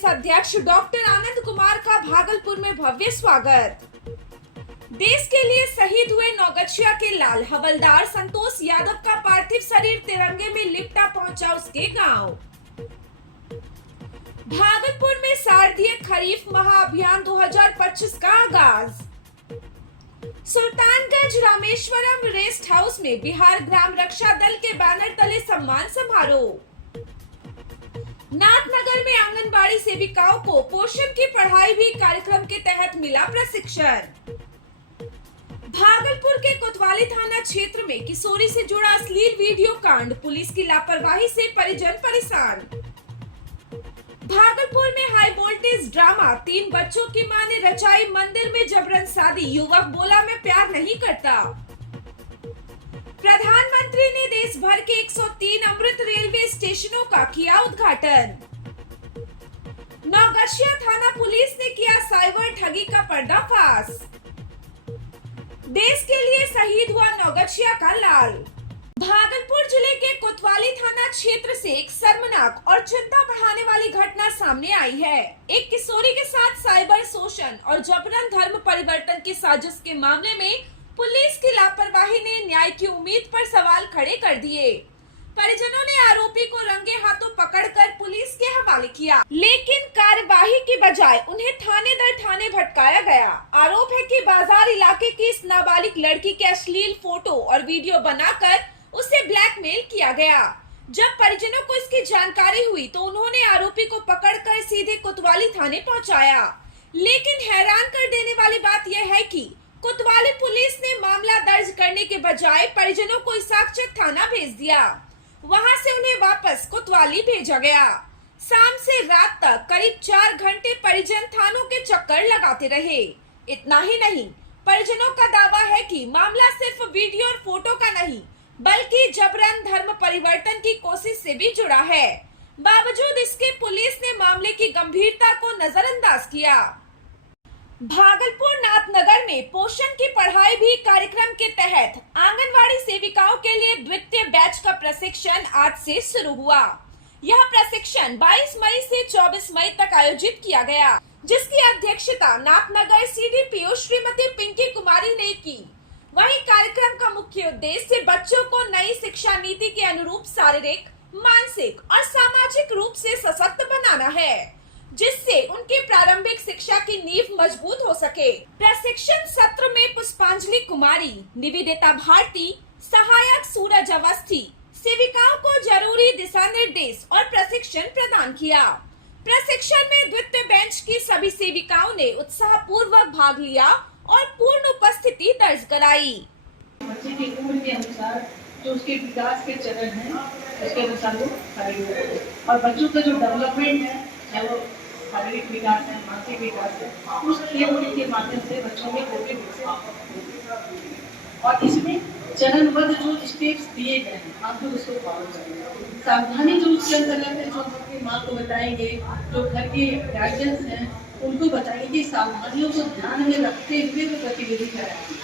प्रदेश अध्यक्ष डॉक्टर आनंद कुमार का भागलपुर में भव्य स्वागत। देश के लिए शहीद हुए नौगछिया के लाल हवलदार संतोष यादव का पार्थिव शरीर तिरंगे में लिपटा पहुंचा उसके गांव। भागलपुर में शारदीय खरीफ महाअभियान 2025 का आगाज। सुल्तानगंज रामेश्वरम रेस्ट हाउस में बिहार ग्राम रक्षा दल के बैनर तले सम्मान समारोह। नाथनगर में आंगनबाड़ी सेविकाओं को पोषण की पढ़ाई भी कार्यक्रम के तहत मिला प्रशिक्षण। भागलपुर के कोतवाली थाना क्षेत्र में किशोरी से जुड़ा अश्लील वीडियो कांड, पुलिस की लापरवाही से परिजन परेशान। भागलपुर में हाई वोल्टेज ड्रामा, 3 बच्चों की मां ने रचाई मंदिर में जबरन शादी, युवक बोला मैं प्यार नहीं करता। प्रधानमंत्री ने देश भर के 103 अमृत रेलवे स्टेशनों का किया उद्घाटन। नौगछिया थाना पुलिस ने किया साइबर ठगी का पर्दाफाश। देश के लिए शहीद हुआ नौगछिया का लाल। भागलपुर जिले के कोतवाली थाना क्षेत्र से एक शर्मनाक और चिंता बढ़ाने वाली घटना सामने आई है। एक किशोरी के साथ साइबर शोषण और जबरन धर्म परिवर्तन की साजिश के मामले में पुलिस की लापरवाही ने न्याय की उम्मीद पर सवाल खड़े कर दिए। परिजनों ने आरोपी को रंगे हाथों पकड़कर पुलिस के हवाले किया, लेकिन कार्यवाही की बजाय उन्हें थाने दर थाने भटकाया गया। आरोप है कि बाजार इलाके की इस नाबालिग लड़की के अश्लील फोटो और वीडियो बनाकर उसे ब्लैकमेल किया गया। जब परिजनों को इसकी जानकारी हुई तो उन्होंने आरोपी को पकड़कर सीधे कोतवाली थाने पहुंचाया। लेकिन हैरान कर देने वाली बात यह है कि कोतवाली पुलिस ने मामला दर्ज करने के बजाय परिजनों को इसाकचक थाना भेज दिया। वहां से उन्हें वापस कोतवाली भेजा गया। शाम से रात तक करीब 4 घंटे परिजन थानों के चक्कर लगाते रहे। इतना ही नहीं, परिजनों का दावा है कि मामला सिर्फ वीडियो और फोटो का नहीं, बल्कि जबरन धर्म परिवर्तन की कोशिश से भी जुड़ा है। बावजूद इसके पुलिस ने मामले की गंभीरता को नजरअंदाज किया। भागलपुर नाथनगर में पोषण की पढ़ाई भी कार्यक्रम के तहत आंगनवाड़ी सेविकाओं के लिए द्वितीय बैच का प्रशिक्षण आज से शुरू हुआ। यह प्रशिक्षण 22 मई से 24 मई तक आयोजित किया गया, जिसकी अध्यक्षता नाथनगर सीडीपीओ श्रीमती पिंकी कुमारी ने की। वहीं कार्यक्रम का मुख्य उद्देश्य बच्चों को नई शिक्षा नीति के अनुरूप शारीरिक, मानसिक और सामाजिक रूप से सशक्त बनाना है, जिससे उनकी प्रारंभिक शिक्षा की नींव मजबूत हो सके। प्रशिक्षण सत्र में पुष्पांजलि कुमारी, निवेदिता भारती, सहायक सूरज अवस्थी सेविकाओं को जरूरी दिशा निर्देश और प्रशिक्षण प्रदान किया। प्रशिक्षण में द्वितीय बेंच की सभी सेविकाओं ने उत्साह पूर्वक भाग लिया और पूर्ण उपस्थिति दर्ज कराई। बच्चे की उम्र के अनुसार जो उसके विकास के चरण हैं, उसके अनुसार वो कार्य करें। और बच्चों का जो डेवलपमेंट है, चाहे वो शारीरिक विकास है, मानसिक विकास है, उस खेल के माध्यम से बच्चों में कोई और इसमें चरणबद्ध जो स्टेप्स दिए गए हैं, आप लोग उसको फॉलो करेंगे। सावधानी जो उसके अंतर्गत है, जो अपनी माँ को बताएंगे, जो घर के गार्जियंस हैं उनको बताएंगे कि सावधानियों को ध्यान में रखते हुए वो गतिविधि कराएंगे।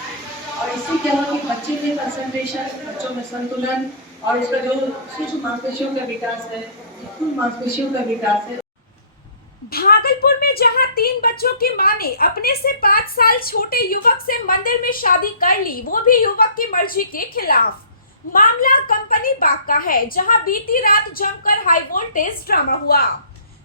और इससे क्या होगा कि बच्चे में कंसंट्रेशन, बच्चों में संतुलन और उसका जो सूक्ष्म मांसपेशियों का विकास है, स्थूल मांसपेशियों का विकास है। भागलपुर में जहां 3 बच्चों की मां ने अपने से 5 साल छोटे युवक से मंदिर में शादी कर ली, वो भी युवक की मर्जी के खिलाफ। मामला कंपनी बाग का है, जहां बीती रात जमकर हाई वोल्टेज ड्रामा हुआ।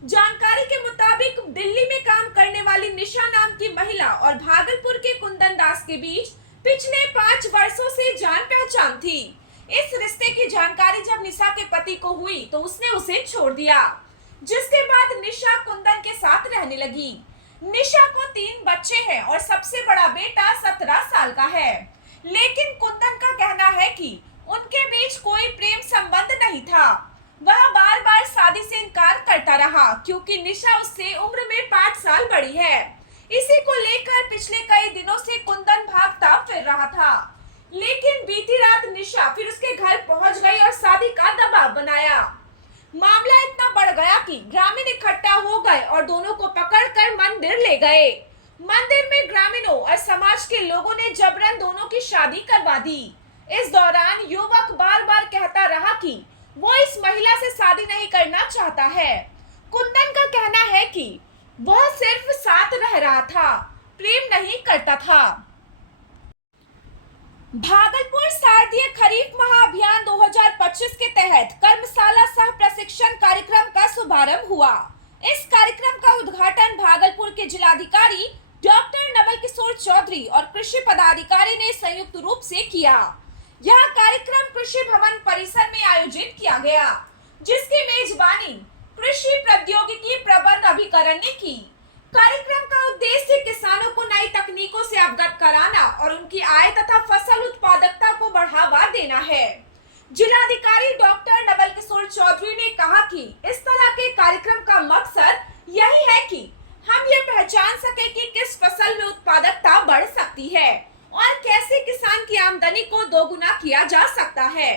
जानकारी के मुताबिक दिल्ली में काम करने वाली निशा नाम की महिला और भागलपुर के कुंदन दास के बीच पिछले 5 वर्षों से जान पहचान थी। इस रिश्ते की जानकारी जब निशा के पति को हुई तो उसने उसे छोड़ दिया, जिसके बाद निशा कुंदन के साथ रहने लगी। निशा को 3 बच्चे हैं और सबसे बड़ा बेटा 17 साल का है। लेकिन कुंदन का कहना है कि उनके बीच कोई प्रेम संबंध नहीं था। वह बार बार शादी से इनकार करता रहा, क्योंकि निशा उससे उम्र में 5 साल बड़ी है। इसी को लेकर पिछले कई दिनों से कुंदन भागता फिर रहा था। लेकिन बीती रात निशा फिर उसके घर पहुंच गई और शादी का दबाव बनाया। मामला इतना बढ़ गया कि ग्रामीण इकट्ठा हो गए और दोनों को पकड़कर मंदिर ले गए। मंदिर में ग्रामीणों और समाज के लोगों ने जबरन दोनों की शादी करवा दी। इस दौरान युवक बार बार कहता रहा कि वो इस महिला से शादी नहीं करना चाहता है। कुंदन का कहना है कि वह सिर्फ साथ रह रहा था, प्रेम नहीं करता था। भागलपुर शारदीय खरीफ महाअभियान 2025 के तहत कर्मशाला सह प्रशिक्षण कार्यक्रम का शुभारंभ हुआ। इस कार्यक्रम का उद्घाटन भागलपुर के जिलाधिकारी डॉक्टर नवल किशोर चौधरी और कृषि पदाधिकारी ने संयुक्त रूप से किया। यह कार्यक्रम कृषि भवन परिसर में आयोजित किया गया, जिसकी मेजबानी कृषि प्रौद्योगिकी प्रबंध अभिकरण ने की। कार्यक्रम का उद्देश्य किसानों को नई तकनीकों से अवगत कराना और उनकी आय तथा फसल उत्पादकता को बढ़ावा देना है। जिलाधिकारी डॉक्टर नवल किशोर चौधरी ने कहा कि इस तरह के कार्यक्रम का मकसद यही है कि हम ये पहचान सके कि किस फसल में उत्पादकता बढ़ सकती है और कैसे किसान की आमदनी को दोगुना किया जा सकता है।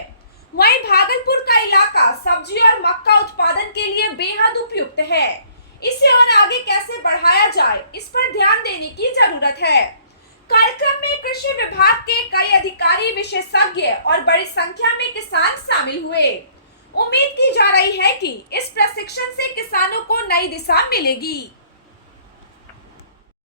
वहीं भागलपुर का इलाका सब्जी और मक्का उत्पादन के लिए बेहद उपयुक्त है। इसे और आगे कैसे बढ़ाया जाए, इस पर ध्यान देने की जरूरत है। कार्यक्रम में कृषि विभाग के कई अधिकारी, विशेषज्ञ और बड़ी संख्या में किसान शामिल हुए। उम्मीद की जा रही है कि इस प्रशिक्षण से किसानों को नई दिशा मिलेगी।